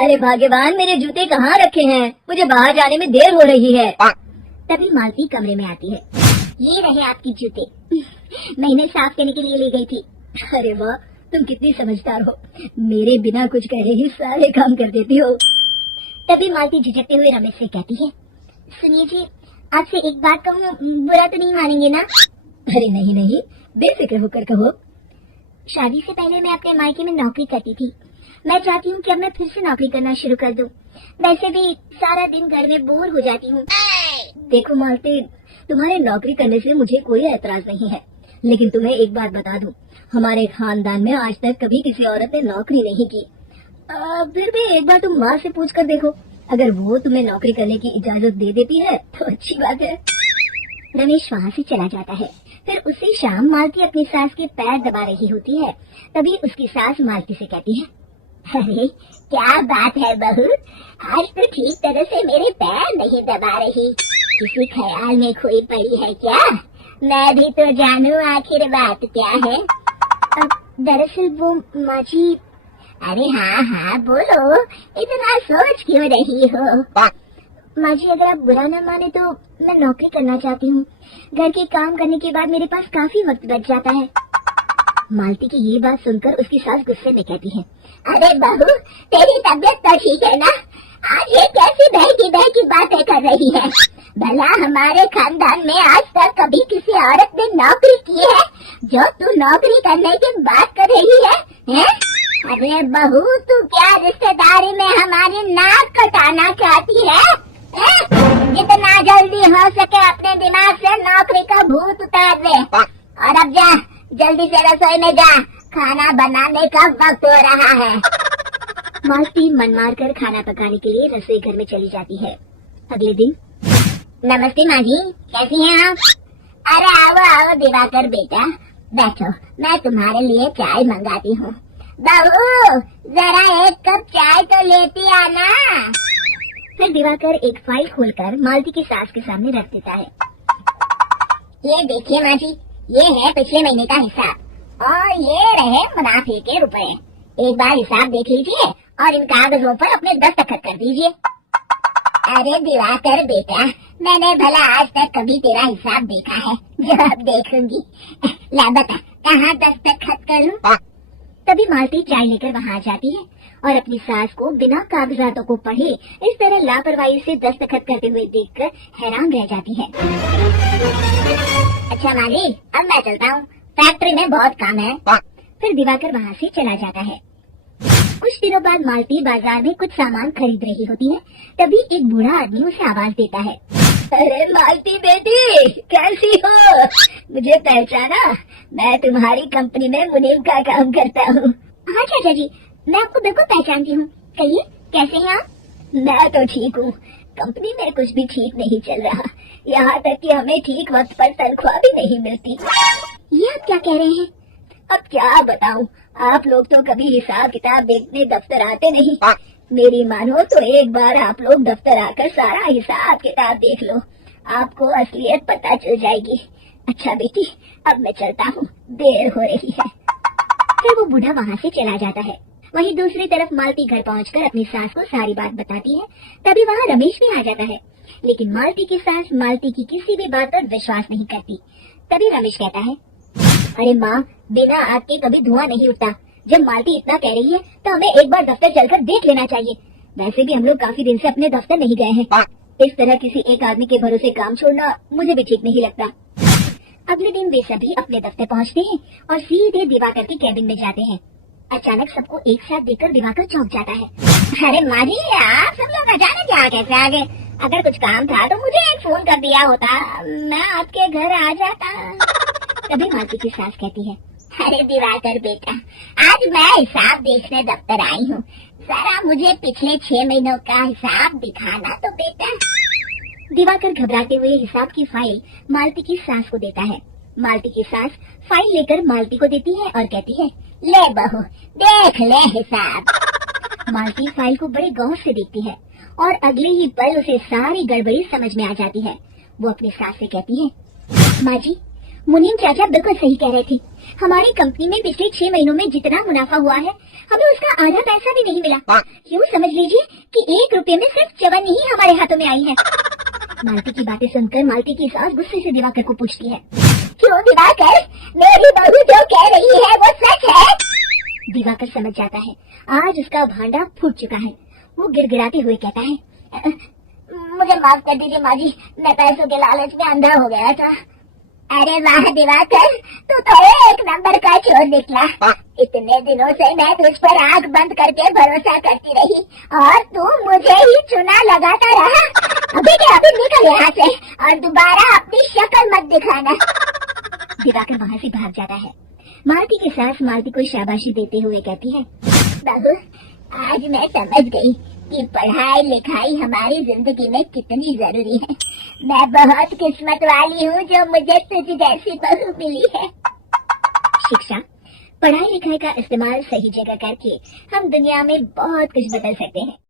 अरे भाग्यवान, मेरे जूते कहाँ रखे हैं? मुझे बाहर जाने में देर हो रही है। तभी मालती कमरे में आती है। ये रहे आपकी जूते, मैंने साफ करने के लिए ले गई थी। अरे वाह, तुम कितनी समझदार हो, मेरे बिना कुछ कहे ही सारे काम कर देती हो। तभी मालती झिझकते हुए रमेश से कहती है, सुनिए जी, आपसे एक बात कहूँ, बुरा तो नहीं मानेंगे ना? अरे नहीं नहीं, बेफिक्र होकर कहो। शादी से पहले मैं अपने मायके में नौकरी करती थी। मैं चाहती हूँ कि अब मैं फिर से नौकरी करना शुरू कर दूँ। वैसे भी सारा दिन घर में बोर हो जाती हूँ। देखो मालती, तुम्हारे नौकरी करने से मुझे कोई एतराज नहीं है, लेकिन तुम्हें एक बात बता दूं, हमारे खानदान में आज तक कभी किसी औरत ने नौकरी नहीं की। फिर भी एक बार तुम माँ से पूछ कर देखो, अगर वो तुम्हें नौकरी करने की इजाजत दे देती है तो अच्छी बात है। रमेश वहाँ से चला जाता है। फिर उसी शाम मालती अपनी सास के पैर दबा रही होती है। तभी उसकी सास मालती से कहती है, अरे क्या बात है बहू, आज तो ठीक तरह से मेरे पैर नहीं दबा रही, किसी ख्याल में खोई पड़ी है क्या? मैं भी तो जानूं आखिर बात क्या है। दरअसल वो माँ जी। अरे हाँ हाँ बोलो, इतना सोच क्यों रही हो? माँ जी, अगर आप बुरा न माने तो मैं नौकरी करना चाहती हूँ। घर के काम करने के बाद मेरे पास काफी वक्त बच जाता है। मालती की ये बात सुनकर उसकी सास गुस्से में कहती है, अरे बहू, तेरी तबीयत तो ठीक है ना? आज ये कैसी बहकी बातें कर रही है? भला हमारे खानदान में आज तक कभी किसी औरत ने नौकरी की है जो तू नौकरी करने की बात कर रही है? अरे बहू, तू क्या रिश्तेदारी में हमारी नाक कटाना चाहती है? जितना जल्दी हो सके अपने दिमाग से नौकरी का भूत उतार दे, और अब जा, जल्दी से रसोई में जा, खाना बनाने का वक्त हो रहा है। मालती मन मार कर खाना पकाने के लिए रसोई घर में चली जाती है। अगले दिन, नमस्ते माँ जी, कैसी हैं आप? अरे आओ आओ दिवाकर बेटा, बैठो, मैं तुम्हारे लिए चाय मंगाती हूँ। बहू, जरा एक कप चाय तो लेती आना। फिर दिवाकर एक फाइल खोलकर मालती की सास के सामने रख देता है। ये देखिए माँ जी, ये है पिछले महीने का हिसाब और ये रहे मुनाफे के रुपए। एक बार हिसाब देख लीजिए और इन कागजों पर अपने दस्तखत कर दीजिए। अरे दिवाकर बेटा, मैंने भला आज तक कभी तेरा हिसाब देखा है जो अब देखूंगी? ला बता, कहाँ दस्तखत करूँ? तभी मालती चाय लेकर वहाँ आ जाती है और अपनी सास को बिना कागजातों को पढ़े इस तरह लापरवाही से दस्तखत करते हुए देखकर हैरान रह जाती है। अच्छा माँ जी, अब मैं चलता हूँ, फैक्ट्री में बहुत काम है। फिर दिवाकर वहाँ से चला जाता है। कुछ दिनों बाद मालती बाजार में कुछ सामान खरीद रही होती है। तभी एक बूढ़ा आदमी उसे आवाज देता है, अरे मालती बेटी, कैसी हो? मुझे पहचाना? मैं तुम्हारी कंपनी में मुनीम का काम करता हूँ। हाँ चाचा जी, मैं आपको बिल्कुल पहचानती हूँ। कहिए, कैसे हैं आप? मैं तो ठीक हूँ, कंपनी में कुछ भी ठीक नहीं चल रहा, यहाँ तक कि हमें ठीक वक्त पर तनख्वाह भी नहीं मिलती। ये आप क्या कह रहे हैं? अब क्या बताऊँ, आप लोग तो कभी हिसाब किताब देखने दफ्तर आते नहीं। मेरी मानो तो एक बार आप लोग दफ्तर आकर सारा हिसाब किताब देख लो, आपको असलियत पता चल जाएगी। अच्छा बेटी, अब मैं चलता हूँ, देर हो रही है। फिर वो बूढ़ा वहाँ से चला जाता है। वहीं दूसरी तरफ मालती घर पहुंचकर अपनी सास को सारी बात बताती है। तभी वहाँ रमेश भी आ जाता है, लेकिन मालती की सास मालती की किसी भी बात पर विश्वास नहीं करती। तभी रमेश कहता है, अरे माँ, बिना आग के कभी धुआं नहीं उठता। जब मालती इतना कह रही है तो हमें एक बार दफ्तर चलकर देख लेना चाहिए। वैसे भी हम लोग काफी दिन से अपने दफ्तर नहीं गए हैं। इस तरह किसी एक आदमी के भरोसे काम छोड़ना मुझे भी ठीक नहीं लगता। अगले दिन वे सभी अपने दफ्तर पहुंचते हैं और सीधे दिवाकर के केबिन में जाते हैं। अचानक सबको एक साथ देखकर दिवाकर चौंक जाता है। अरे माँ जी, आप सब लोग अचानक यहाँ कैसे आ गए? अगर कुछ काम था तो मुझे एक फोन कर दिया होता, मैं आपके घर आ जाता। तभी मालती की सास कहती है, अरे दिवाकर बेटा, आज मैं हिसाब देखने दफ्तर आई हूँ, जरा मुझे पिछले 6 महीनों का हिसाब दिखाना तो बेटा। दिवाकर घबराते हुए हिसाब की फाइल मालती की सास को देता है। मालती की सास फाइल लेकर मालती को देती है और कहती है, ले बहू, देख ले हिसाब। मालती फाइल को बड़े गौर से देखती है और अगले ही पल उसे सारी गड़बड़ी समझ में आ जाती है। वो अपनी सास से कहती है, माँ जी, मुनीम चाचा बिल्कुल सही कह रहे थे। हमारी कंपनी में पिछले 6 महीनों में जितना मुनाफा हुआ है, हमें उसका आधा पैसा भी नहीं मिला। यूँ समझ लीजिए कि 1 रुपए में सिर्फ चवन्नी ही हमारे हाथों में आई है। मालती की बातें सुनकर मालती की सास गुस्से से दिवाकर को पूछती है, क्यों दिवाकर, मेरी बहू जो कह रही है वो सच है? दिवाकर समझ जाता है आज उसका भांडा फूट चुका है। वो गिड़गिड़ाते हुए कहता है, मुझे माफ कर दीजिए माँ जी, मैं पैसों के लालच में अंधा हो गया था। अरे वाह दिवाकर, तू तो 1 नंबर का चोर निकला। इतने दिनों से मैं तुझ पर आंख बंद करके भरोसा करती रही और तू मुझे ही चुना लगाता रहा। अभी के अभी निकल यहाँ से और दोबारा अपनी शक्ल मत दिखाना। दिवाकर वहाँ से भाग जाता है। मालती की सास मालती को शाबाशी देते हुए कहती है, बहू आज मैं समझ गई कि पढ़ाई लिखाई हमारी जिंदगी में कितनी जरूरी है। मैं बहुत किस्मत वाली हूँ जो मुझे तुझ जैसी बहू मिली है। शिक्षा, पढ़ाई लिखाई का इस्तेमाल सही जगह करके हम दुनिया में बहुत कुछ बदल सकते हैं।